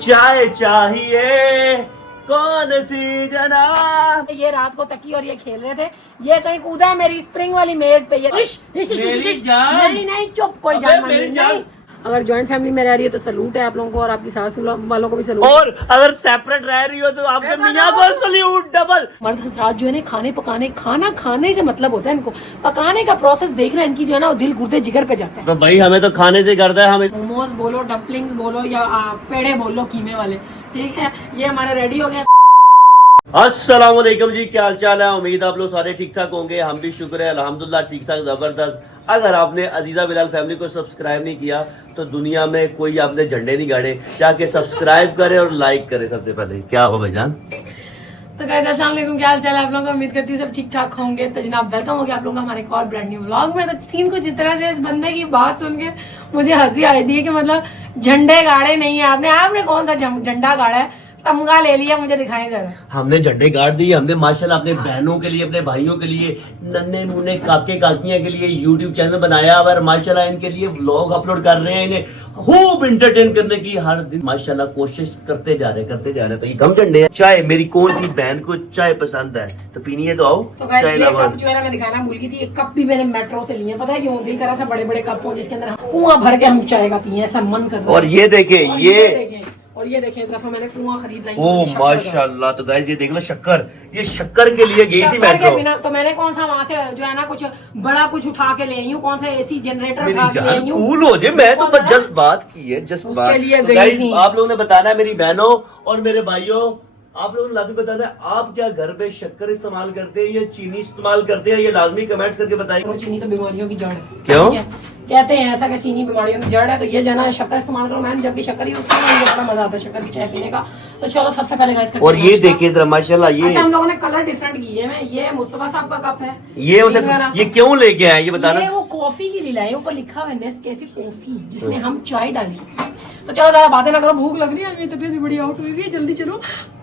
चाय चाहिए कौन सी जनाब। ये रात को तकी और ये खेल रहे थे, ये कहीं कूदा है मेरी स्प्रिंग वाली मेज पे। ये नहीं चुप, कोई जान नहीं। अगर जॉइंट फैमिली में रह रही है तो सलूट है आप लोगों को, और आपकी सास वालों को भी सलूट। और अगर सेपरेट रह रही हो तो आपके मियां को सलूट डबल। मर्द हजरात जो है ना, खाना खाने से मतलब होता है इनको, पकाने का प्रोसेस देखना इनकी जो है ना, वो दिल गुर्दे जिगर पे जाता है। तो भाई हमें तो खाने से करता है। हमें मोमोज बोलो, डम्पलिंग्स बोलो, या पेड़े बोलो कीमे वाले, ठीक है। ये हमारे रेडी हो गए। अस्सलाम वालेकुम जी, क्या हाल चाल है। उम्मीद आप लोग सारे ठीक ठाक होंगे। हम भी शुक्र है अल्हम्दुलिल्लाह ठीक ठाक जबरदस्त। अगर आपने अजीजा बिलाल फैमिली को सब्सक्राइब नहीं किया तो दुनिया में कोई आपने झंडे नहीं गाड़े, जाके सब्सक्राइब करे और लाइक करे सबसे पहले। क्या हो भाईजान। तो गाइस अस्सलाम वालेकुम, क्या हाल चाल है आप लोगों का। उम्मीद करती हूँ सब ठीक ठाक होंगे। तो जनाब वेलकम हो गया आप लोगों का हमारे एक और ब्रांड न्यू व्लॉग में। तो सीन कुछ इस तरह से, इस बंदे की बात सुन के मुझे हंसी आई थी कि मतलब झंडे गाड़े नहीं है आपने कौन सा झंडा गाड़ा है, तमगा ले लिया, मुझे दिखाई जरा। हमने झंडे गाड़ दिए। हमने माशाल्लाह अपने बहनों के लिए, अपने भाइयों के लिए, नन्हे मुन्ने काके काकियां के लिए यूट्यूब चैनल बनाया और माशाल्लाह इनके लिए व्लॉग अपलोड कर रहे हैं। इन्हें खूब इंटरटेन करने की हर दिन माशाल्लाह कोशिश करते जा रहे तो ये कम झंडे हैं। चाय मेरी कौन सी बहन को चाय पसंद है तो पीनी है तो आओ। तो चाय लवर जो है ना, मैं दिखाना भूल गई थी। एक कप भी मैंने मेट्रो से लिए, पता है क्यों? दिल करा था बड़े बड़े कप हो जिसके अंदर कुआं भर के हम चाय का पिए, ऐसा मन कर रहा है। और ये देखे और ये देखें इस दफा मैंने कुआं खरीद लाई। ओ माशाल्लाह। तो गाइस ये देख लो शक्कर, ये शक्कर के लिए गई थी मेट्रो। तो मैंने कौन सा वहाँ से जो है ना कुछ बड़ा कुछ उठा के ले आई हूँ, कौन सा एसी जनरेटर उठा के ले आई हूँ। कूल हो जाए, मैं तो बस जस्ट बात की है, जस्ट बात। तो गाइस आप लोगों ने बताना है मेरी बहनों और मेरे भाइयों, आप लोगों ने लाजमी बताना है आप क्या घर पे शक्कर इस्तेमाल करते हैं या चीनी इस्तेमाल करते हैं, ये लाजमी कमेंट्स करके बताइए। चीनी तो बीमारियों की जड़ है। क्यों कहते हैं ऐसा कि चीनी बीमारियों की जड़ है, तो ये जो है ना शक्कर इस्तेमाल करो। मैंने जब भी शक्कर यूज किया मुझे बड़ा मजा आता है शक्कर की चाय पीने का। तो चलो सबसे पहले गाइस करते हैं। और ये देखिए जरा माशाल्लाह, ये अच्छा हम लोगों ने कलर डिफरेंट किए हैं। ये मुस्तफा साहब का कप है। ये क्यों लेके आए ये बताना। ये वो कॉफी की लीला है, ऊपर लिखा हुआ है नेस्कैफे कॉफी, जिसमें हम चाय डाली। तो चलो ज्यादा बातें ना करो, भूख लग रही है, मेरी तबीयत भी बड़ी आउट हुई है। जल्दी चलो,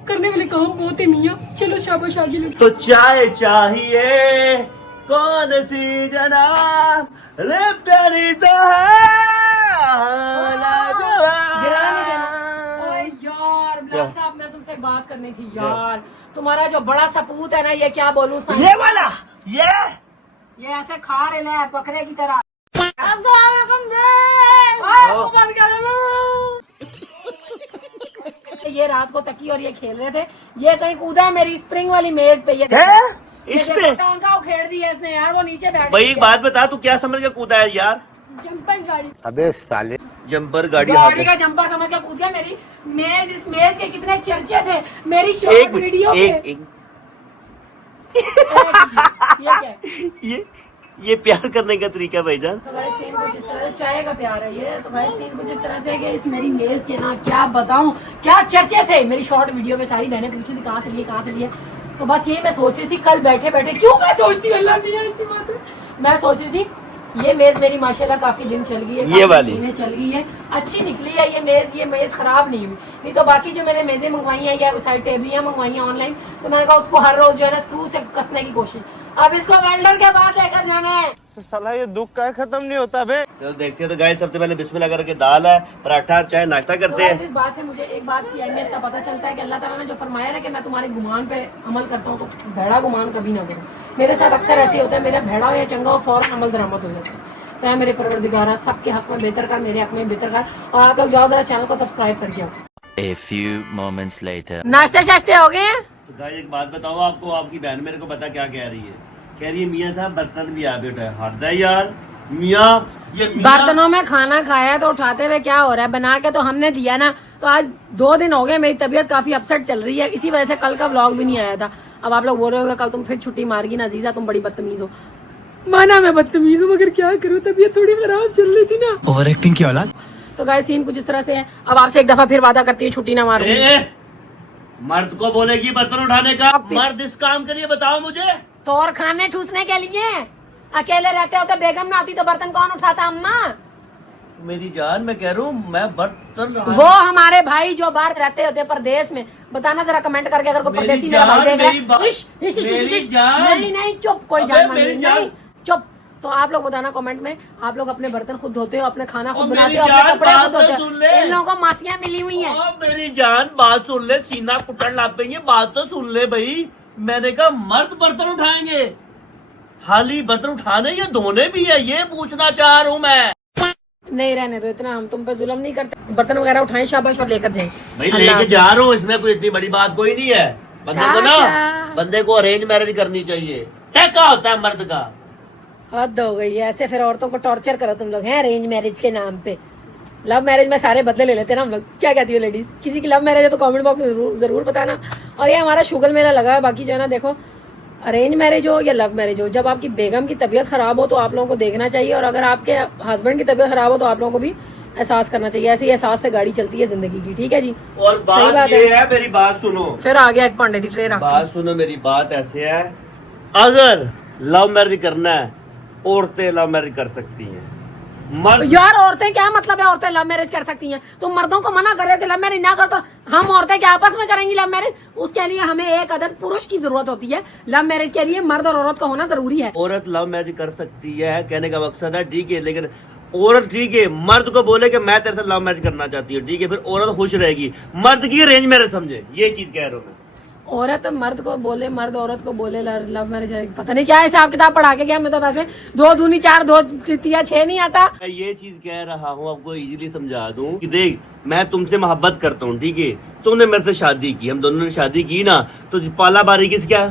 करने वाले काम बहुत है मियां। चलो शाबाश आगे लगे। तो चाय चाहिए कौन सी जनाब, लिप्टन तो है यार बिलाल साहब, मैं तुमसे बात करनी थी यार। तुम्हारा जो बड़ा सपूत है ना, ये क्या बोलूं, ये वाला ये ऐसे खा रहे हैं बकरे की तरह। ये रात को तकी और ये खेल रहे थे, ये कहीं कूदा है मेरी स्प्रिंग वाली मेज पे। ये इसमें टांगा उखेड़ दी है इसने यार, वो नीचे बैठ। भाई एक बात बता, तू क्या समझ के कूदा है यार। जंपर गाड़ी। अबे साले जंपर गाड़ी का जंपर समझ के कूद गया। मेरी मेज, इस मेज के कितने चर्चे थे मेरी शॉर्ट वीडियो पे। ये क्या? ये प्यार करने का तरीका भाईजान। तो गाइस सीन कुछ इस तरह से, चाय का प्यार है ये। तो गाइस सीन कुछ इस तरह से कि इस मेरी मेज के ना क्या बताऊं क्या चर्चे थे मेरी शॉर्ट वीडियो में। सारी बहनें पूछी थी कहाँ से लिए। तो बस यही मैं सोच रही थी कल बैठे क्यों मैं सोचती हूँ, अल्लाह मियां ऐसी बात है। मैं सोच रही थी ये मेज मेरी माशाल्लाह काफी दिन चल गई है, ये वाली चल गई है, अच्छी निकली है ये मेज खराब नहीं हुई। नहीं तो बाकी जो मैंने मेजें मंगवाई हैं या साइड टेबलियां मंगवाई हैं ऑनलाइन, तो मैंने कहा उसको हर रोज जो है ना स्क्रू से कसने की कोशिश। अब इसको वेल्डर के पास लेकर जाना है। तो साला ये दुख का खत्म नहीं होता बे। चलो देखते हैं। तो गाइस सबसे पहले बिस्मिल्लाह करके दाल है, पराठा चाय नाश्ता करते हैं। इस बात से मुझे एक बात की अहमियत का पता चलता है कि अल्लाह ताला ने जो फरमाया है कि मैं तुम्हारे गुमान पे अमल करता हूँ, तो भेड़ा गुमान कभी ना करो। मेरे साथ अक्सर ऐसे होता है, मेरा भेड़ा हो या चंगा हो फौरन अमल दरामद हो जाता है। तो है मेरे परवरदिगारा सबके हक में बेहतर कर, मेरे हक में बेहतर कर। और आप लोग जाओ जरा चैनल को सब्सक्राइब करके आओ। A few moments later. नाश्ते शाश्ते हो गए हैं? तो गाइस एक बात बताओ आपको, आपकी बहन मेरे को पता क्या कह रही है। कह रही है मियां साहब बर्तन भी आप उठाए। हद है यार मियां, ये बर्तनों में खाना खाया तो उठाते हुए क्या हो रहा है, बना के तो हमने दिया ना। तो आज 2 दिन हो गए, मेरी तबीयत काफी अपसेट चल रही है, इसी वजह से कल का व्लॉग भी नहीं आया था। अब आप लोग बोल रहे हो कल तुम फिर छुट्टी मारगी ना अजीजा, तुम बड़ी बदतमीज हो। माना मैं बदतमीज हूँ, मगर क्या करूँ, तबीयत थोड़ी खराब चल रही थी ना। ओवर एक्टिंग की औलाद। तो गाइस सीन कुछ इस तरह से है। अब आपसे एक दफा फिर वादा करती हूँ छुट्टी ना मारूंगी। मर्द को बोलेगी बर्तन उठाने का, मर्द इस काम के लिए बताओ मुझे। तो और खाने ठूसने के लिए अकेले रहते होते, बेगम ना आती तो बर्तन कौन उठाता? अम्मा। मेरी जान मैं कह रहा हूँ मैं बर्तन, वो हमारे भाई जो बाहर रहते होते परदेश में, बताना जरा कमेंट करके अगर कोई परदेसी मेरा भाई देख रहा है। नहीं चुप, कोई जान नहीं चुप। तो आप लोग बताना कमेंट में, आप लोग अपने बर्तन खुद धोते हो, अपने खाना खुद मेरी बनाते हो, अपने जान, कपड़े खुद बात धोते तो हो? सुन ले। इन लोगों को मासियां मिली हुई हैं। मेरी जान बात सुन ले, सीना कुटन लग गई है, बात तो सुन ले भाई। मैंने कहा मर्द बर्तन उठाएंगे, खाली बर्तन उठाने या धोने भी है, ये पूछना चाह रहा हूँ मैं। नहीं रहने दो, इतना हम तुम पे जुल्म नहीं करते। बर्तन वगैरह उठाएं शाबाश और लेकर जाएं। भाई लेके जा रहा हूँ, इसमें कोई इतनी बड़ी बात कोई नहीं है। बंदे को ना, बंदे को अरेंज मैरिज करनी चाहिए। क्या होता है मर्द का? हद हो गई है, ऐसे फिर औरतों को टॉर्चर करो तुम लोग हैं अरेंज मैरिज के नाम पे। लव मैरिज में सारे बदले ले लेते हैं ना हम लोग। क्या कहती हो लेडीज, किसी की लव मैरिज है तो कमेंट बॉक्स में जरूर बताना। और ये हमारा शुगल मेला लगा है। बाकी जो है ना, देखो अरेंज मैरिज हो या लव मैरिज हो, जब आपकी बेगम की तबीयत खराब हो तो आप लोगों को देखना चाहिए, और अगर आपके हस्बैंड की तबीयत खराब हो तो आप लोगों को भी एहसास करना चाहिए। ऐसे ही एहसास से गाड़ी चलती है जिंदगी की, ठीक है जी। और बात ये है, मेरी बात सुनो। फिर आ गया एक पांडे की ट्रेन। बात सुनो, मेरी बात ऐसे है, अगर लव मैरिज करना है, औरतें लव मैरिज कर सकती हैं, मर्द यार औरतें क्या मतलब है, औरतें लव मैरिज कर सकती हैं? तुम मर्दों को मना कर रहे हो कि लव मैरिज ना कर, तो हम औरतें क्या आपस में करेंगी लव मैरिज? उसके लिए हमें एक अदद पुरुष की जरूरत होती है। लव मैरिज के लिए मर्द और औरत का होना जरूरी है। औरत लव मैरिज कर सकती है, कहने का मकसद है, ठीक है। लेकिन औरत ठीक है, मर्द को बोले कि मैं तेरे से लव मैरिज करना चाहती हूँ, ठीक है, फिर औरत खुश रहेगी। मर्द की अरेंज मैरिज समझे, ये चीज कह रहा हूँ मैं। औरत मर्द को बोले, मर्द औरत को बोले लव मैरिज, पता नहीं क्या हिसाब किताब पढ़ा के गया। मैं तो वैसे 2 दूनी 4 2 3 6 नहीं आता। मैं ये चीज कह रहा हूँ, आपको इजीली समझा दूं कि देख, मैं तुमसे मोहब्बत करता हूँ, ठीक है, तुमने मेरे से शादी की, हम दोनों ने शादी की ना, तो पाला बारी किस क्या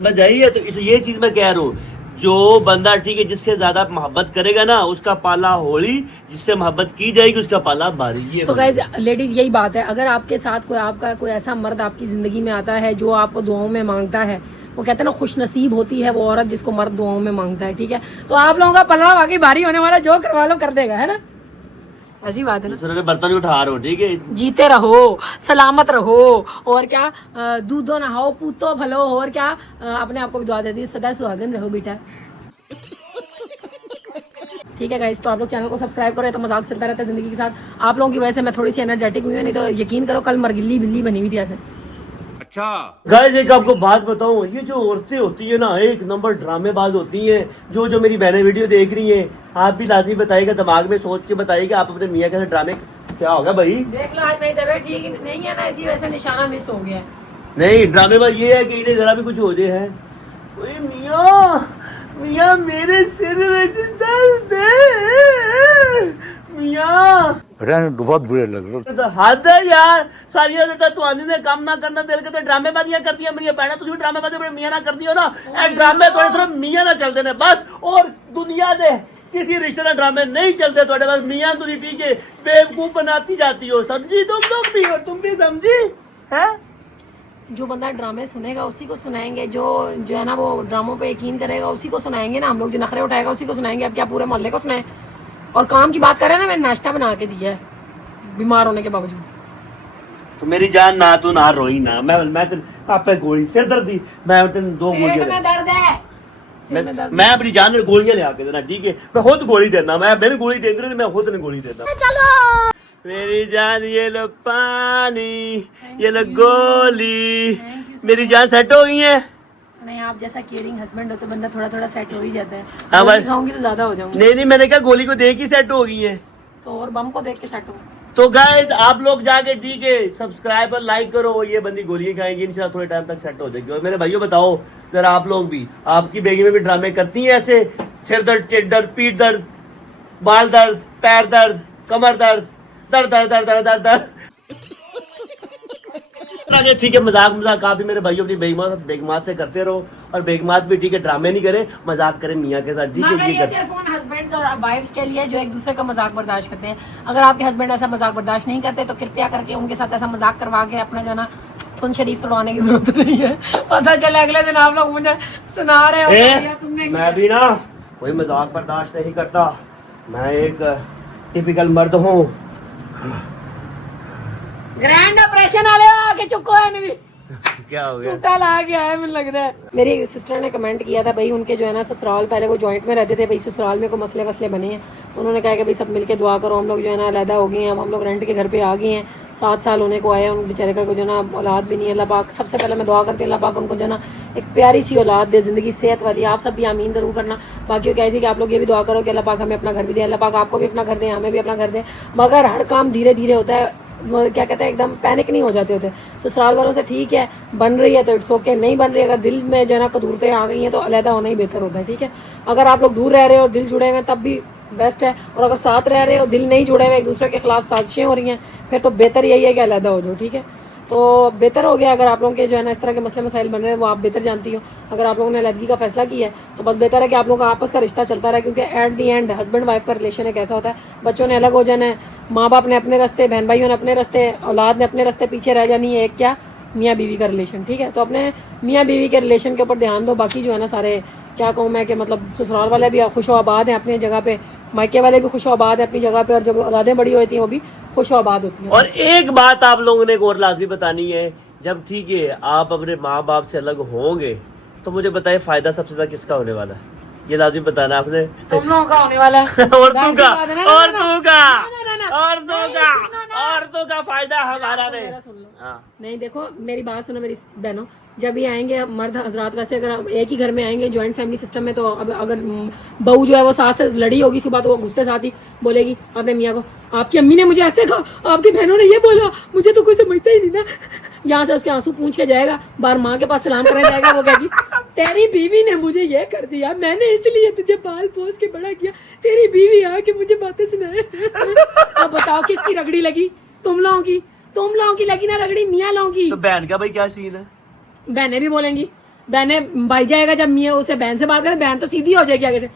मैं जाइए। तो ये चीज मैं कह रहा हूँ, जो बंदा ठीक है जिससे ज्यादा मोहब्बत करेगा ना, उसका पाला होली, जिससे मोहब्बत की जाएगी उसका पाला बारी। ये तो गाइस लेडीज यही बात है, अगर आपके साथ कोई आपका कोई ऐसा मर्द आपकी जिंदगी में आता है जो आपको दुआओं में मांगता है, वो कहते हैं ना खुश नसीब होती है वो औरत जिसको मर्द दुआओं में मांगता है, ठीक है। तो आप लोगों का पलड़ा वाकई भारी होने वाला, जो करवा लो कर देगा, है ना, ऐसी बात है ना। दूसरे के बर्तन उठा रहे हो, ठीक है, जीते रहो, सलामत रहो, और क्या दूधो नहाओ, पूतो भलो, और क्या अपने आप को भी दुआ देती है, सदा सुहागन रहो बेटा। ठीक है गाइस, तो आप लोग चैनल को सब्सक्राइब करो, तो मजाक चलता रहता है जिंदगी के साथ। आप लोगों की वजह से मैं थोड़ी सी एनर्जेटिक हुई हूँ, नहीं तो यकीन करो कल मरगिल्ली बिल्ली बनी हुई थी ऐसे। अच्छा गाइस एक आपको बात बताऊं, ये जो औरतें होती है ना, एक नंबर ड्रामेबाज होती हैं। जो मेरी बहनें वीडियो देख रही हैं, आप भी लाजमी बताइएगा, दिमाग में सोच के बताइएगा, आप अपने मियाँ के साथ ड्रामे क्या होगा भाई। देख लो आज मेरी तबीयत ठीक नहीं है ना, इसी वजह से निशाना मिस हो गया है। नहीं, ड्रामेबाज ये है कि इन्हें जरा भी कुछ हो जाए है, ओए मियाँ मियाँ मेरे सिर में दर्द है मियाँ, बहुत बुरे लग रहे। तो हद है यार। सारी तुआनी ने काम ना करना, दिल के तो ड्रामेबाजियां करती है मेरी बहना, तुझे ड्रामेबाजी अपने मियाँ ना करती हो ना, ड्रामे थोड़े थोड़े मियाँ ना चलते ने बस, और दुनिया दे किसी रिश्ते में ड्रामे नहीं चलते थोड़े बस। मियाँ तुझे ठीक है बेवकूफ बनाती जाती हो, समझी? तुम लोग भी हो, तुम भी समझी है। जो बंदा ड्रामे सुनेगा उसी को सुनाएंगे, जो है ना वो ड्रामों पे यकीन करेगा उसी को सुनाएंगे ना हम लोग, जो नखरे उठाएगा उसी को सुनाएंगे। अब क्या पूरे मोहल्ले को सुनाए? और काम की बात कर रहे हैं ना, मैंने नाश्ता बना के दिया है बीमार होने के बावजूद। तो मेरी जान ना, तू ना रोई ना, मैं आप पे गोली सिर दर्द दी, मैं तेन 2 पेट गोलियां में दर्द है, सिर में दर्द। मैं अपनी जान में गोलियां ले आके देना, ठीक है, मैं खुद गोली देना, मैंने गोली दे दी, मैं खुद नहीं गोली देना। चलो मेरी जान ये लो पानी, ये लो गोली, मेरी जान सेट हो गई है। नहीं, आप जैसा केयरिंग हस्बैंड हो तो बंदा थोड़ा थोड़ा सेट हो ही जाता है। हाँ भाई, खाऊंगी तो ज्यादा हो जाऊंगी। नहीं मैंने कहा गोली को देख ही सेट हो गई है, तो और बम को देख के सेट हो। तो गाइस आप लोग जाके ठीक है सब्सक्राइब और लाइक करो, ये बंदी गोलियां खाएंगी, इंशाल्लाह थोड़े टाइम तक सेट हो जाएगी। और मेरे भाइयों बताओ जरा, आप लोग भी, आपकी बेगी में भी ड्रामे करती हैं ऐसे? सिर दर्द, टेट दर्द, पीठ दर्द, बाल दर्द, पैर दर्द, कमर दर्द, दर्द दर्द दर्द दर्द दर्द दर्द। ठीक है, मजाक आप भी मेरे भाइयों अपनी बेगमात से करते रहो, और बेगमात भी ठीक है ड्रामे नहीं करे, मजाक करे मियाँ के साथ, ठीक है। ये सिर्फ उन हस्बैंड्स और वाइफ्स के लिए जो एक दूसरे का मजाक बर्दाश्त करते हैं। अगर आपके हस्बैंड ऐसा मजाक बर्दाश्त नहीं करते तो कृपया करके उनके साथ ऐसा मजाक करवा के अपना जो ना खून शरीफ तोड़वाने की जरूरत नहीं है। पता चले अगले दिन आप लोग मुझे सुना रहे हो तुमने। मैं भी ना कोई मजाक बर्दाश्त नहीं करता, मैं एक टिपिकल मर्द हूँ। ग्रैंड ऑपरेशन वाले आके चुको है नहीं क्या हो गया? सूटा ला गया है मुझे लग रहा है। मेरी सिस्टर ने कमेंट किया था भाई, उनके जो है ना ससुराल, पहले वो जॉइंट में रहते थे भाई, ससुराल में कोई मसले वसले बने हैं, तो उन्होंने कहा कि भाई सब मिलके दुआ करो, हम लोग जो है ना अलहदा हो गए हैं, अब हम लोग रेंट के घर पे आ गए हैं, 7 साल होने को आए हैं, उन बेचारे का जो ना औलाद भी नहीं है। अल्लाह पाक सबसे पहले मैं दुआ करती हूँ, अल्लाह पाक उनको जो ना एक प्यारी सी औलाद दे, जिंदगी सेहत वाली। आप सब भी आमीन जरूर करना। बाकी कह थी कि आप लोग ये भी दुआ करो कि अल्लाह पाक हमें अपना घर भी दे, अल्लाह पाक आपको भी अपना घर दे, हमें भी अपना घर दे। मगर हर काम धीरे धीरे होता है, वो क्या कहते हैं एकदम पैनिक नहीं हो जाते होते। ससुराल वालों से ठीक है, बन रही है तो इट्स ओके, नहीं बन रही, अगर दिल में जो है ना कदूरतें आ गई हैं तो अलहदा होना ही बेहतर होता है। ठीक है, अगर आप लोग दूर रह रहे हो और दिल जुड़े हुए हैं तब भी बेस्ट है, और अगर साथ रह रहे हो दिल नहीं जुड़े हुए, एक दूसरे के खिलाफ साजिशें हो रही हैं, फिर तो बेहतर यही है कि अलहदा हो जाओ। ठीक है, तो बेहतर हो गया। अगर आप लोगों के जो है ना इस तरह के मसले मसाइल बन रहे हैं वो आप बेहतर जानती हो। अगर आप लोगों ने अलहदगी का फैसला किया है तो बस बेहतर है कि आप लोगों का आपस का रिश्ता चलता रहे, क्योंकि at the and husband wife का रिलेशन एक ऐसा होता है, बच्चों ने अलग हो जाना है, माँ बाप ने अपने रास्ते, बहन भाइयों ने अपने रास्ते, औलाद ने अपने रास्ते, पीछे रह जानी है एक क्या मियाँ बीवी का रिलेशन। ठीक है, तो अपने मियाँ बीवी के रिलेशन के ऊपर ध्यान दो। बाकी जो है ना सारे क्या कहूँ मैं कि मतलब ससुराल वाले भी खुशो आबाद हैं अपनी जगह पे, मायके वाले भी खुशो आबाद है अपनी जगह पे, और जब औलादें बड़ी होती हैं वो भी खुशो आबाद होती हैं। और एक बात आप लोगों ने एक और लाजमी बतानी है, जब ठीक है आप अपने माँ बाप से अलग होंगे तो मुझे बताइए फायदा सबसे ज्यादा किसका होने वाला है, ये लाजमी बताना आपने। तुम लोगों का होने वाला है। और तू का ना, ना, और ना, तू का ना, ना, ना, और तू नहीं, का सुनो ना। और तू का फायदा हमारा नहीं। मेरा सुन लो। हाँ। नहीं देखो मेरी बात सुनो मेरी बहनों, जब ये आएंगे मर्द हजरात, वैसे अगर आप एक ही घर में आएंगे जॉइंट फैमिली सिस्टम में, तो अब अगर बहू जो है वो सास से लड़ी होगी सुबह, तो वो गुस्से साथ ही बोलेगी अपने मियाँ को, आपकी अम्मी ने मुझे ऐसे कहा, आपकी बहनों ने ये बोला, मुझे तो कोई समझता ही नहीं ना। यहाँ से उसके आंसू पूछ के जाएगा, बार माँ के पास सलाम करने जाएगा, वो कहेगी तेरी बीवी ने मुझे ये कर दिया, मैंने इसलिए तुझे बाल पोस के बड़ा किया, तेरी बीवी आके मुझे बातें सुनाए। अब बताओ किसकी रगड़ी लगी? तुम लोगों की लगी ना रगड़ी, मियाँ लोगों की। तो बहन का भाई क्या सीन है? बहनें भी बोलेंगी, बहनें भाई जाएगा जब मियाँ उसे बहन से बात करे, बहन तो सीधी हो जाएगी आगे से,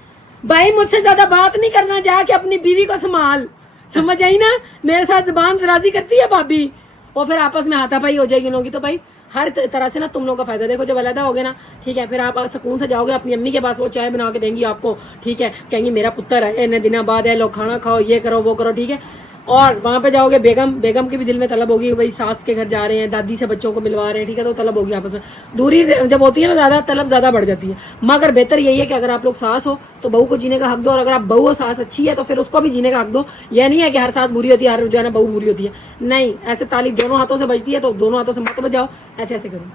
भाई मुझसे ज्यादा बात नहीं करना, जाके अपनी बीवी को संभाल। समझ आई ना, मेरे साथ जुबान दराजी करती है भाभी, और फिर आपस में हाथापाई हो जाएगी लोगों की। तो भाई हर तरह से ना तुम लोगों का फायदा देखो, जब अलग हो गए ना, ठीक है, फिर आप सुकून से जाओगे अपनी अम्मी के पास, वो चाय बना के देंगी आपको, ठीक है, कहेंगी मेरा पुत्र है, इतने दिनों बाद है, लो खाना खाओ, ये करो वो करो, ठीक है। और वहां पे जाओगे, बेगम के भी दिल में तलब होगी, भाई सास के घर जा रहे हैं, दादी से बच्चों को मिलवा रहे हैं, ठीक है, तो तलब होगी आपस में। दूरी जब होती है ना ज्यादा, तलब ज्यादा बढ़ जाती है। मगर बेहतर यही है कि अगर आप लोग सास हो तो बहू को जीने का हक दो, और अगर आप बहू हो सास अच्छी है तो फिर उसको भी जीने का हक दो। यह नहीं है कि हर सास बुरी होती है, हर जो है ना बहू बुरी होती है, नहीं, ऐसे ताली दोनों हाथों से बजती है, तो दोनों हाथों से मत बजाओ, ऐसे ऐसे करो।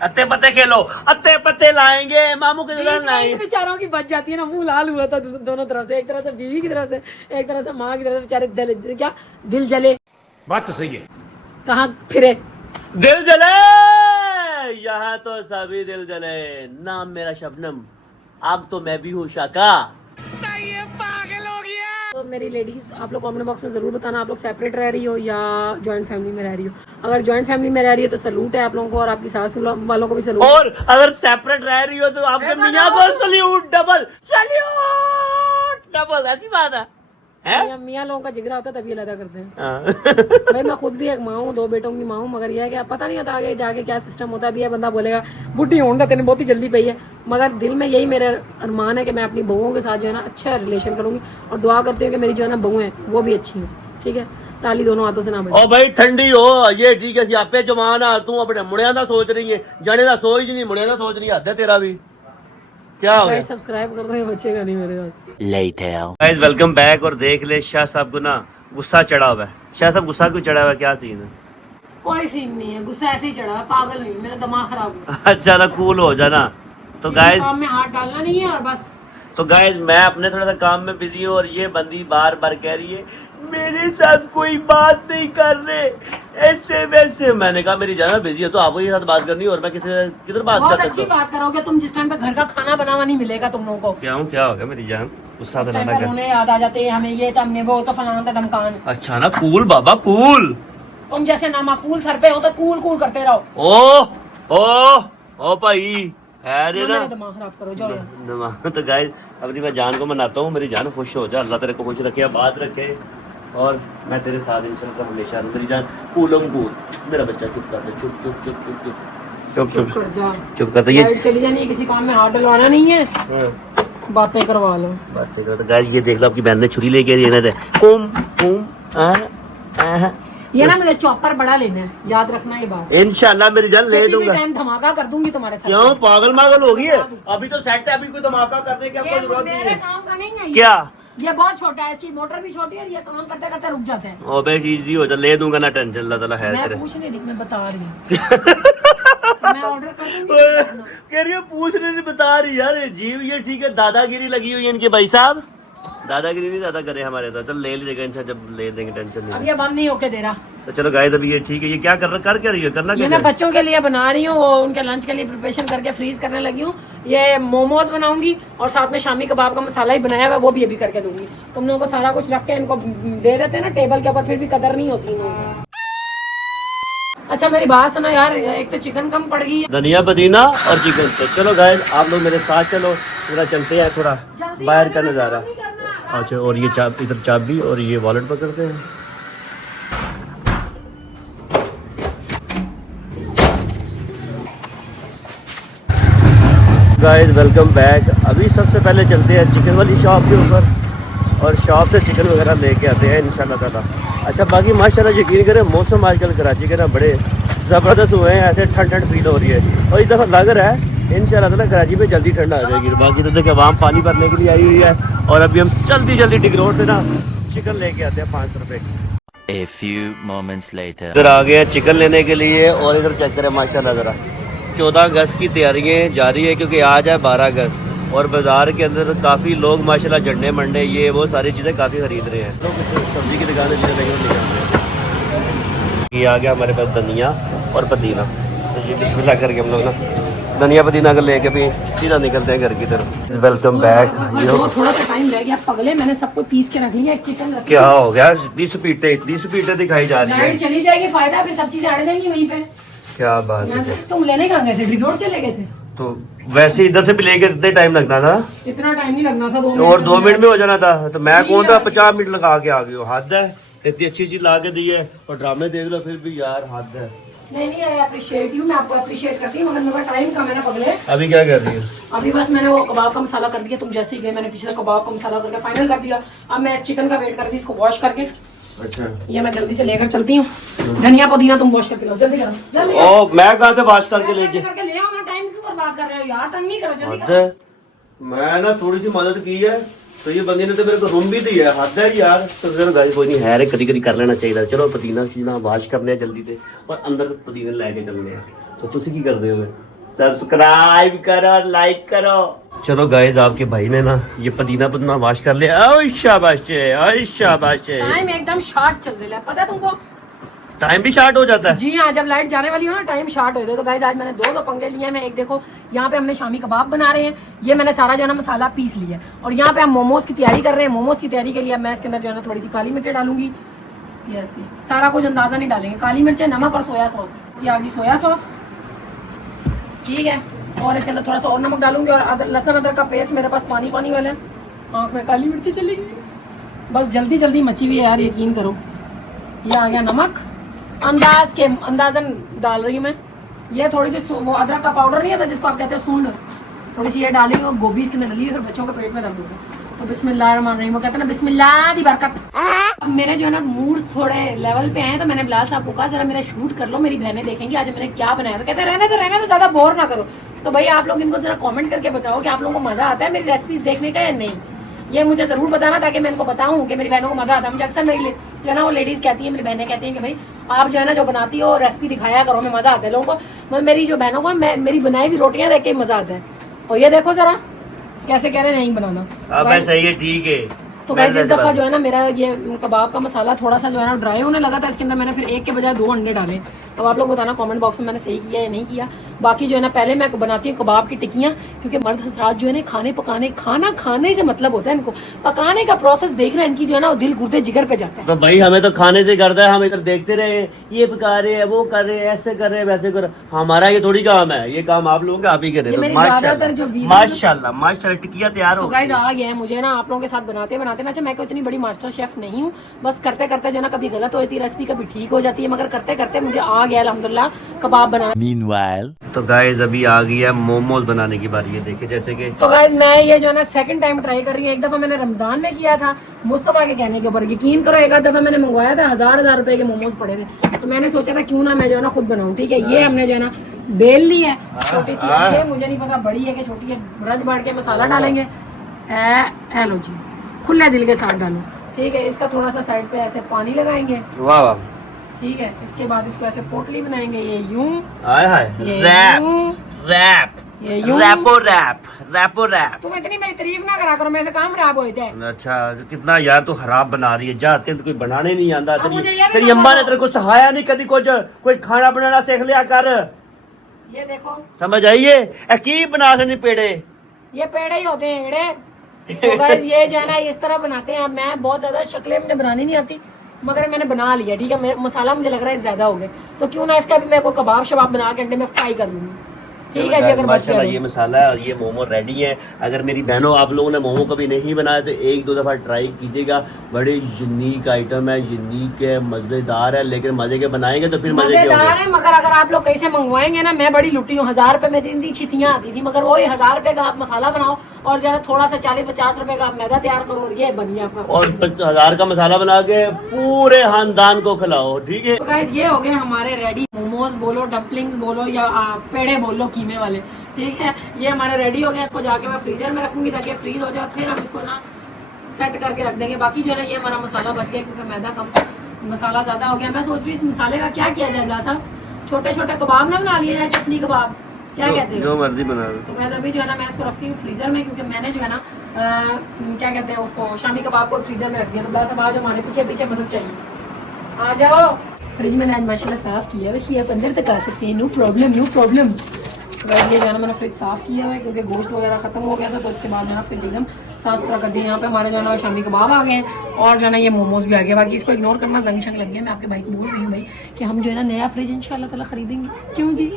अत्ते पत्ते खेलो, अत्ते पत्ते लाएंगे, मामू के दुल्हन लाएंगे। बेचारों की बच जाती है ना, मुंह लाल हुआ था दोनों तरफ से, एक तरफ से बीवी की तरफ से, एक तरफ से माँ की तरफ से, बेचारे क्या दिल जले। बात तो सही है। कहाँ फिरे, दिल जले, यहाँ तो सभी दिल जले। नाम मेरा शबनम, अब तो मैं भी हूँ शाका। तो मेरी लेडीज, आप लोग कमेंट बॉक्स में जरूर बताना आप लोग सेपरेट रह रही हो या जॉइंट फैमिली में रह रही हो। अगर जॉइंट फैमिली में रह रही हो तो सलूट है आप लोगों को, और आपकी सास वालों को भी सलूट। और अगर सेपरेट रह रही हो तो आपके मियाँ को सल्यूट, डबल सल्यूट, डबल। ऐसी बात है, मियाँ लोगों का जिगरा होता है तभी अलग करते हैं। हाँ। भाई मैं खुद भी एक माँ हूँ, 2 बेटों की माँ हूँ, मगर यह है कि पता नहीं होता आगे जाके क्या सिस्टम होता है। भी है बंदा बोलेगा बुढ़ी होने तेने बहुत ही जल्दी पई है, मगर दिल में यही मेरा अरमान है कि मैं अपनी बहुओं के साथ जो है ना अच्छा रिलेशन करूंगी, और दुआ करती हूँ कि मेरी जो है ना बहू है वो भी अच्छी हो, ठीक है, ताली दोनों हाथों से ना बजे। ओ भाई ठंडी हो ये ठीक है, सियापे जमाना तू अपने मुड़िया का सोच रही है, जाने का सोच नहीं, मुड़िया का सोच नहीं, हद है तेरा भी। क्या हो गया? सब्सक्राइब कर दो, ये बचेगा नहीं मेरे हाथ से। Later. Guys welcome back. और देख ले शाह साहब को ना गुस्सा चढ़ा हुआ है। शाह साहब गुस्सा क्यों चढ़ा हुआ है, क्या सीन है? कोई सीन नहीं है, गुस्सा ऐसे ही चढ़ा है, पागल हुई, मेरा दिमाग खराब हुआ। अच्छा ना, कूल हो जाना। तो गाइस, काम में हाथ डालना नहीं है और बस। तो गाइस मैं अपने थोड़ा सा काम में बिजी हूँ, और ये बंदी बार बार कह रही है मेरे साथ कोई बात नहीं कर रहे, ऐसे वैसे। मैंने कहा मेरी जान बिजी है तो आपको ये साथ बात करनी है, और मैं किधर बात बहुत कर अच्छी बात करोगे तुम जिस टाइम पे घर का खाना बनावा नहीं मिलेगा तुम लोगों को। क्या हूँ, क्या हो गया मेरी जान? गुस्सा तो ना कर। उन्हें याद आ जाते हैं हमें, ये हमने वो तो फलाना था ढमकान। अच्छा ना, कूल बाबा कूल। तुम जैसे नामाकूल सर पे हो तो कूल कूल करते रहो। ओ भाई है रे ना, मेरा दिमाग खराब करो, जाओ यहाँ से। दिमाग। तो गाइस अपनी मैं जान को मनाता हूँ, मेरी जान खुश हो जा, अल्लाह तेरे को खुश रखे, बात रखे, और मैं तेरे साथ इंशाल्लाह हमेशा। मेरी जान कूलम कूल, मेरा बच्चा चुप कर दे, चुप चुप चुप चुप चुप चुप चुप कर जा, चुप कर दे। ये लाइट चली जानी है, किसी काम में हाथ डलवाना नहीं है, बातें करवा लो। बातें करो। तो गाइस ये देख लो, आपकी बहन ने छुरी लेके आई है, कुम कुम। ये ना मुझे चॉपर बड़ा लेना है, याद रखना ये बात। इंशाल्लाह मेरी जान ले किसी भी दूंगा। टाइम धमाका कर दूंगी तुम्हारे साथ। क्यों पागल मागल होगी है? अभी तो सेट है, अभी कोई धमाका करने की आपको ये जरूरत नहीं मेरे है। काम का नहीं है ये। क्या? ये बहुत छोटा है, इसकी मोटर भी छोटी है, और ये काम करते करते रुक जाता है। ओ बे इजी हो जा, ले दूंगा ना टेंशन, अल्लाह ताला है मैं तेरे। पूछ नहीं रही, मैं बता रही हूँ। मैं ऑर्डर कर दूंगी। कह रही है पूछने नहीं बता रही यार, जीव ये ठीक है, दादागिरी लगी हुई है इनके भाई साहब, दादागिरी नहीं ज्यादा करे हमारे तो। चल ले लीजिएगा इनसे, जब ले देंगे टेंशन अब नहीं। ये बंद नहीं होके दे रहा। तो चलो गाइस अभी ये ठीक है। ये क्या कर रही है, करना ये क्या मैं है? बच्चों के लिए बना रही हूँ, वो उनके लंच के लिए प्रिपरेशन करके फ्रीज करने लगी हूँ। ये मोमोज बनाऊंगी और साथ में शामी कबाब का मसाला ही बनाया हुआ है, वो भी अभी करके दूंगी। तुम लोगों को सारा कुछ रख के इनको दे देते हैं ना टेबल के ऊपर, फिर भी कदर नहीं होती इन लोगों को। अच्छा मेरी बात सुनो यार, एक तो चिकन कम पड़ गई है। धनिया पुदीना और चिकन। तो चलो गाइस आप लोग मेरे साथ चलो, पूरा चलते हैं थोड़ा बाहर का नज़ारा। अच्छा और ये इधर चाबी और ये वॉलेट पकड़ते हैं। Guys welcome back. अभी सबसे पहले चलते हैं चिकन वाली शॉप के ऊपर और शॉप से चिकन वगैरह लेके आते हैं इंशाल्लाह ताला। अच्छा बाकी माशाल्लाह यकीन करें मौसम आजकल कराची के ना बड़े ज़बरदस्त हुए हैं, ऐसे ठंड ठंड फील हो रही है और इस दफ़ा लग रहा है इंशाल्लाह ताला कराची में जल्दी ठंड आ जाएगी। बाकी तो देखिए आवाम पानी भरने के लिए आई हुई है और अभी हम जल्दी टिक रोड पे ना चिकन लेके आते हैं 5 रुपए की। A few moments later. इधर आ गए हैं चिकन लेने के लिए और इधर चेक करें माशाल्लाह ज़रा 14 अगस्त की तैयारियाँ जारी है क्योंकि आज है 12 अगस्त और बाजार के अंदर काफ़ी लोग माशाल्लाह झंडे मंडे ये वो सारी चीज़ें काफ़ी खरीद रहे हैं। लोग सब्जी की दुकान ये आ गया हमारे पास धनिया और पुदीना। तो ये बिस्मिल्लाह करके हम लोग ना धनिया पुदीना कर लेके भी सीधा निकलते हैं घर की तरफ। Welcome back. थोड़ा सा टाइम रह गया पगले, मैंने सबको पीस के रख लिया। एक चिकन रख क्या हो गया? 20 स्पीडें दिखाई जा रही है। लाइट चली जाएगी, फायदा फिर सब चीजें अड़ जाएंगी वहीं पे। क्या बात है। तुम लेने कहाँ गए थे? रिपोर्ट चले गए थे? तो वैसे इधर से भी लेके इतने टाइम लगना था? इतना टाइम नहीं लगना था, 2 मिनट और 2 मिनट में हो जाना था। तो मैं कौन था 50 मिनट लगा के आ गई हो? हद है, इतनी अच्छी चीज ला के दी है और ड्रामे देख लो फिर भी यार हद है। नहीं आई अप्रिशिएट यू, मैं आपको अप्रिशिएट करती हूँ, मगर मेरा टाइम कम है ना पगले। अभी क्या कर रही है? अभी बस मैंने वो कबाब का मसाला कर दिया, तुम जैसे ही गए मैंने पिछले कबाब का मसाला करके फाइनल कर दिया। अब मैं इस चिकन का वेट कर रही, इसको वॉश करके। अच्छा ये मैं जल्दी से लेकर चलती हूँ। धनिया पुदीना तुम वॉश करके लो, जल्दी करो जल्दी ओ मैं कहा था वॉश करके ऐसे लेके करके ले आओ ना, टाइम क्यों बर्बाद कर रहे हो यार? तंग नहीं करो, जल्दी हद करो। है। मैं ना थोड़ी सी मदद की है तो ये बंदी ने तो मेरे को रूम भी दी है। हद है यार। तो जरा गाइस कोई नहीं है, कभी कर लेना चाहिए। चलो पुदीना सीना वॉश करने जल्दी से और अंदर पुदीना लेके चलने हैं। तो तुसी की कर दे हो? सब्सक्राइब करो, लाइक करो। चलो गाइस आपके भाई ने ना ये पुदीना वॉश कर लिया। शाबाश शाबाश। टाइम एकदम शार्ट चल रहा है, पता है तुमको? टाइम भी शार्ट हो जाता है। जी हाँ, जब लाइट जाने वाली हो ना टाइम शार्ट हो जाता है। तो गाइस आज मैंने दो पंगे लिए हैं। मैं एक देखो यहाँ पे हमने शामी कबाब बना रहे हैं, ये मैंने सारा जो है ना मसाला पीस लिया है और यहाँ पे हम मोमोज की तैयारी कर रहे हैं। मोमोज की तैयारी के लिए मैं इसके अंदर जो है ना थोड़ी सी काली मिर्चें डालूंगी। ऐसे सारा कुछ अंदाजा नहीं डालेंगे, काली मिर्चें, नमक और सोया सॉस। ये आ गई सोया सॉस, ठीक है। और इसके अंदर थोड़ा सा और नमक डालूंगी और लहसुन अदरक का पेस्ट मेरे पास पानी वाला है। आँख में काली मिर्ची चली गई, बस जल्दी मची हुई है यार, यकीन करो। ये आ गया नमक, अंदाजन डाल रही हूँ मैं। ये थोड़ी सी वो अदरक का पाउडर नहीं आता जिसको आप कहते हैं सूंड, थोड़ी सी ये डाली हुई, गोभी इसके अंदर डली हुई, फिर बच्चों के पेट में दर्द होगा। तो बिस्मिल्लाहिर्रहमानिर्रहीम, वो कहते हैं ना बिस्मिल्लाह दी बरकत। अब मेरे जो है ना मूड थोड़े लेवल पे हैं, तो मैंने बिलाल साहब को कहा जरा मेरा शूट कर लो, मेरी बहनें देखेंगी आज मैंने क्या बनाया। तो कहते रहने तो ज्यादा बोर ना करो। तो भाई आप लोग इनको जरा कमेंट करके बताओ कि आप लोगों को मजा आता है मेरी रेसिपीज देखने का या नहीं। ये मुझे जरूर बताना ताकि मैं इनको बताऊं कि मेरी बहनों को मजा आता है। मुझे अक्सर मेरी जो है ना वो लेडीज कहती है, मेरी बहनें कहती हैं कि भाई आप जो है ना जो बनाती हो रेसिपी दिखाया करो, हमें मजा आता है। लोगों को मतलब मेरी जो बहनों को मेरी बनाई हुई रोटियां देख के मजा आता है। और ये देखो जरा कैसे कह रहे नहीं बनाना। सही है, ठीक है। तो गाइस इस दफा जो है ना मेरा ये कबाब का मसाला थोड़ा सा जो है ना ड्राई होने लगा था, इसके अंदर मैंने फिर एक के बजाय 2 अंडे डाले। अब आप लोग बताना कमेंट बॉक्स में मैंने सही किया या नहीं किया। बाकी जो है ना पहले मैं बनाती हूँ कबाब की टिक्कियाँ, क्योंकि मर्द हजरात जो है ना खाना खाने से मतलब होता है, इनको पकाने का प्रोसेस देखना इनकी जो है ना वो दिल गुर्दे जिगर पे जाता है। तो भाई हमें तो खाने से करता है, हम इधर देखते रहे ये पका रहे हैं, वो कर रहे हैं, ऐसे कर रहे हैं, वैसे कर। हमारा ये थोड़ी काम है, ये काम आप लोगों का आप ही कर रहे हो। माशाल्लाह टिकिया तैयार हो गाइस आ गया है मुझे ना आप लोगों के साथ बनाते ना। अच्छा मैं कोई इतनी बड़ी मास्टर शेफ नहीं हूँ, बस करते करते जो ना कभी गलत होती है रेसिपी, कभी ठीक हो जाती है, मगर करते करते मुझे आ गया अल्हम्दुलिल्लाह कबाब बनाना। Meanwhile. तो गाइस अभी आ गई है मोमोज बनाने की बारी है। देखिए जैसे कि तो गाइस मैं ये जो है ना सेकंड टाइम ट्राई कर रही हूँ। एक दफा मैंने रमजान में किया था मुस्तफा के कहने के ऊपर, यकीन करो एक दफा मैंने मंगवाया था, 1000 रुपए के मोमोज पड़े थे। तो मैंने सोचा था क्यों ना मैं जो है ना खुद बनाऊं। ठीक है, ये हमने जो है ना बेल ली है छोटी सी, ये मुझे नहीं पता बड़ी है कि छोटी है। ब्रज बांट के मसाला डालेंगे, लो जी खुले दिल के साथ डालो। ठीक है, इसका थोड़ा सा साइड पे ऐसे पानी लगाएंगे। वाह वाह, ठीक है। इसके बाद इसको ऐसे पोटली बनाएंगे, ये यूं, हाय हाय ये रैप यूं, रैप ये यूं। रैपो रैप रैपो रैप। तुम इतनी मेरी तारीफ ना करा करो, मेरे से काम खराब होते हैं। अच्छा कितना यार तू खराब बना रही है, जाते तो कोई बनाने नहीं आंदा। अब मुझे ये भी तेरी बता अम्मा ने दो। तेरे को सिखाया नहीं कभी कुछ, कोई खाना बनाना सीख लिया कर। ये देखो, समझ आइए की बना सकनी पेड़े। ये पेड़े ही होते हैं एड़े। तो गाइस ये जो है ना इस तरह बनाते हैं। मैं बहुत ज्यादा शक्लें मुझे बनानी नहीं आती, मगर मैंने बना लिया, ठीक है। मसाला मुझे लग रहा है ज्यादा हो गया, तो क्यों ना इसका भी मैं कोई कबाब शबाब बना के अंडे में फ्राई कर लूंगी, ठीक है जी। अगर बच माशाल्लाह गया ये मसाला है और ये मोमो रेडी है। अगर मेरी बहनों आप लोगों ने मोमो कभी नहीं बनाया तो एक दो दफा ट्राई कीजिएगा। बड़ी यूनिक आइटम है, यूनिक है, मजेदार है, लेकिन मजे के बनाएंगे तो फिर मजे के मजेदार होंगे। है। मगर अगर आप लोग कहीं से मंगवाएंगे ना, मैं बड़ी लुटी हूँ। 1000 रुपए में 3 छितियां आती थी, मगर वही 1000 रुपए का आप मसाला बनाओ और जरा थोड़ा सा 40-50 रुपए का आप मैदा तैयार करो और ये बनिए आपका। और 1000 का मसाला बना के पूरे खानदान को खिलाओ, ठीक है। तो गाइस ये हो गए हमारे रेडी मोमोज बोलो, डम्पलिंग्स बोलो या पेड़े बोलो कीमे वाले, ठीक है। ये हमारे रेडी हो गए। इसको जाके मैं फ्रीजर में रखूंगी ताकि फ्रीज हो जाए, फिर हम इसको ना सेट करके रख देंगे। बाकी जो है ना ये हमारा मसाला बच गया क्योंकि मैदा कम, मसाला ज्यादा हो गया। मैं सोच रही हूँ इस मसाले का क्या किया जाए बिला साहब, छोटे छोटे कबाब ना बना लिए जाए, चटनी कबाब, क्या कहते हो? जो मर्जी बना लो। तो गाइस अभी जो है ना मैं इसको रखती हूँ फ्रीजर में, क्योंकि मैंने जो है ना क्या कहते हैं उसको, शामी कबाब को फ्रीजर में रख दिया। तो बिला साहब आज हमारे पीछे पीछे मदद चाहिए, आ जाओ। फ्रिज मैंने आज माशाल्लाह साफ किया है, इसलिए आप अंदर तक आ सकते हैं, नो प्रॉब्लम नो प्रॉब्लम। तो ये जो है ना मैंने फ्रिज साफ किया है क्योंकि गोश्त वगैरह खत्म हो गया था, तो उसके बाद जो है ना फ्रिज एकदम साफ सुथरा कर दिया। यहाँ पे हमारे जो है ना शामी कबाब आ गए हैं और जो है ना ये मोमोज भी आ गए। बाकी इसको इग्नोर करना, जंग शंग लग गया। मैं आपके भाई को बोल रही हूँ भाई कि हम जो है ना नया फ्रिज इंशाल्लाह ताला खरीदेंगे। क्यों जी,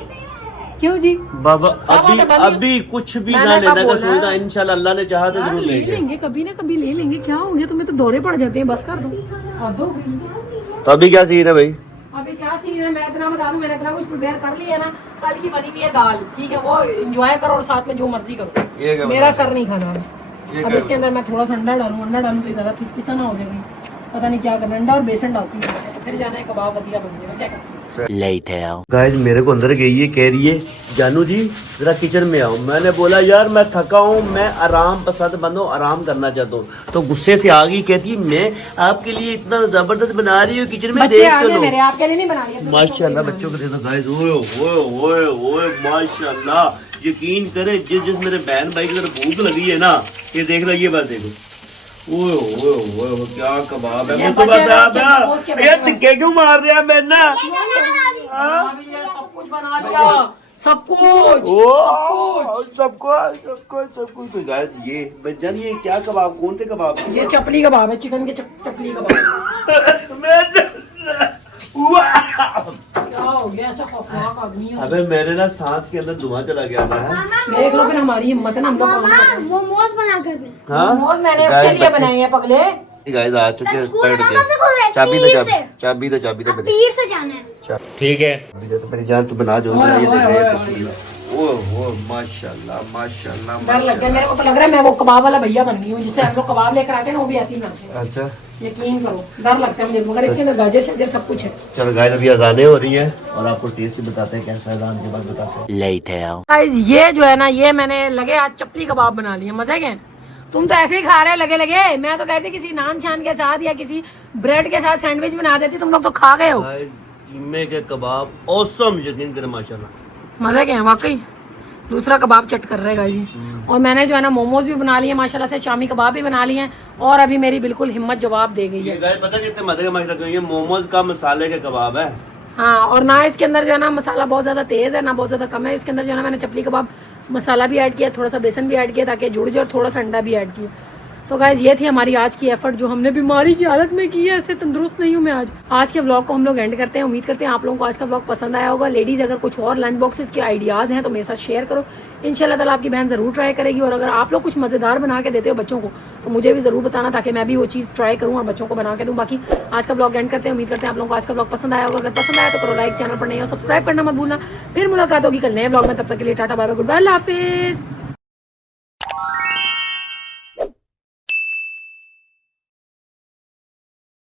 क्यों जी? बाबा सब अभी बातें बनी। अभी कुछ भी मैंने ना कब लेने का बोला? सोचना, इंशाल्लाह अल्लाह ने चाहा तो हाँ, जरूर ले लेंगे। लेंगे, कभी ना कभी ले लेंगे। क्या हो गया तुम्हें, तो दौरे पड़ जाते हैं, बस कर दो। दो तो अभी क्या सीन है भाई? अभी क्या सीन है मैं इतना बता दूं, मैंने इतना कुछ प्रिपेयर कर लिया ना। कल की बनी हुई है दाल, ठीक है, वो एंजॉय करो और साथ में जो मर्जी ये करो, क्या मेरा बना? सर नहीं खाना अब। ये अब क्या इसके अंदर मैं थोड़ा सा अंडा डालूं तो ज्यादा पिसा ना हो जाएगी, पता नहीं क्या करना। अंडा और बेसन डालती हूँ, फिर जाना है कबाब वधिया बन जाएगा। क्या करना Later. गाइस मेरे को अंदर गई है, कह रही है जानू जी जरा किचन में आओ। मैंने बोला यार मैं थका हूँ, मैं आराम पसंद बंद हूँ, आराम करना चाहता हूँ। तो गुस्से से आ गई, कहती है मैं आपके लिए इतना जबरदस्त बना रही हूँ किचन में, बच्चे देख आ तो गए लो। मेरे, आपके लिए नहीं बना रही, अपने माशाल्लाह बच्चों बच्चों को देखो गाइस, ओए ओए ओए ओए माशाल्लाह। यकीन करे जिस मेरे बहन भाई की तरफ भूख लगी है ना, ये देख लो, ये बात देखो, ओए ओए ओए क्या कबाब है। ये मुझे बच्चे बता ना उसके ये टिक्के क्यों मार रहा है मैं ना? अभी ये सब कुछ बना लिया, सब कुछ ओ सबको सबको सबको तो गाइस ये बच्चन ये क्या कबाब, कौन से कबाब? ये चपली कबाब है, चिकन के चपली कबाब। क्या हो गया, ऐसा खौफनाक आदमी है। अबे मेरे ना सांस के अंदर धुआं चला गया था। देख लो फिर हमारी हिम्मत है ना, हम लोग मोमोज बना कर दे। हाँ मोमोज मैंने उसके लिए बनाए हैं पगले। गाइस आ चुके हैं, स्कूल पढ़ में के कब से खोल रहे हैं? चाबी पीर तो से। चाबी तो चाबी तो अब पीर से जाना है। ठीक है अभी तो मेरी जान तू बना जो ओए, ये ओए, देख ओए, बिस्मिल्लाह। ओह माशाल्लाह माशाल्लाह डर लग गया मेरे को, तो लग रहा है मैं वो कबाब वाला भैया बन गई हूँ जिससे हम लोग कबाब लेकर आते हैं ना, वो भी ऐसे ही बनाते हैं। अच्छा यकीन करो डर लगता है मुझे, मगर इसके अंदर गाजर शजर सब कुछ है। चलो गाइस अभी अजानें हो रही है और आपको टेस्ट बताते हैं कैसा है, अजान के बाद बताते हैं। Later. गाइस ये जो है ना, ये मैंने लगे आज चपली कबाब बना लिए, मजे के। तुम तो ऐसे ही खा रहे हो लगे लगे, मैं तो कहती किसी नान शान के साथ या किसी ब्रेड के साथ सैंडविच बना देती, तुम लोग तो खा गए हो। गाइस कीमे के कबाब औसम, यकीन करें माशाल्लाह मजे के हैं वाकई। दूसरा कबाब चट कर रहे गाइस जी। और मैंने जो है ना मोमोज भी बना लिए माशाल्लाह से, शामी कबाब भी बना लिए हैं, और अभी मेरी बिल्कुल हिम्मत जवाब दे गई ये है। गाइस पता कितने मजे का माशाल्लाह, ये मोमोज का मसाले के कबाब है। हाँ, और ना इसके अंदर जो है ना मसाला बहुत ज्यादा तेज है ना बहुत ज्यादा कम है। इसके अंदर जो है ना मैंने चपली कबाब मसाला भी ऐड किया, थोड़ा सा बेसन भी ऐड किया ताकि जुड़ जाए, और थोड़ा सा अंडा भी ऐड किया। तो गाइज ये थी हमारी आज की एफर्ट जो हमने बीमारी की हालत में की है। ऐसे तंदुरुस्त नहीं हूँ मैं आज। आज के व्लॉग को हम लोग एंड करते हैं। उम्मीद करते हैं आप लोगों को आज का व्लॉग पसंद आया होगा। लेडीज अगर कुछ और लंच बॉक्सेस के आइडियाज हैं तो मेरे साथ शेयर करो, इंशाल्लाह ताला आपकी बहन जरूर ट्राई करेगी। और अगर आप लोग कुछ मजेदार बना के देते हो बच्चों को तो मुझे भी जरूर बताना, ताकि मैं भी वो चीज़ ट्राई करूँ और बच्चों को बना के दूँ। बाकी आज का व्लॉग एंड करते हैं। उम्मीद करते हैं आप लोगों को आज का व्लॉग पसंद आया होगा। अगर पसंद आया तो करो लाइक, चैनल पर नहीं हो सब्सक्राइब करना मत भूलना। फिर मुलाकात होगी कल नए व्लॉग में, तब तक के लिए tata bye bye, goodbye, अल्लाह हाफिज़।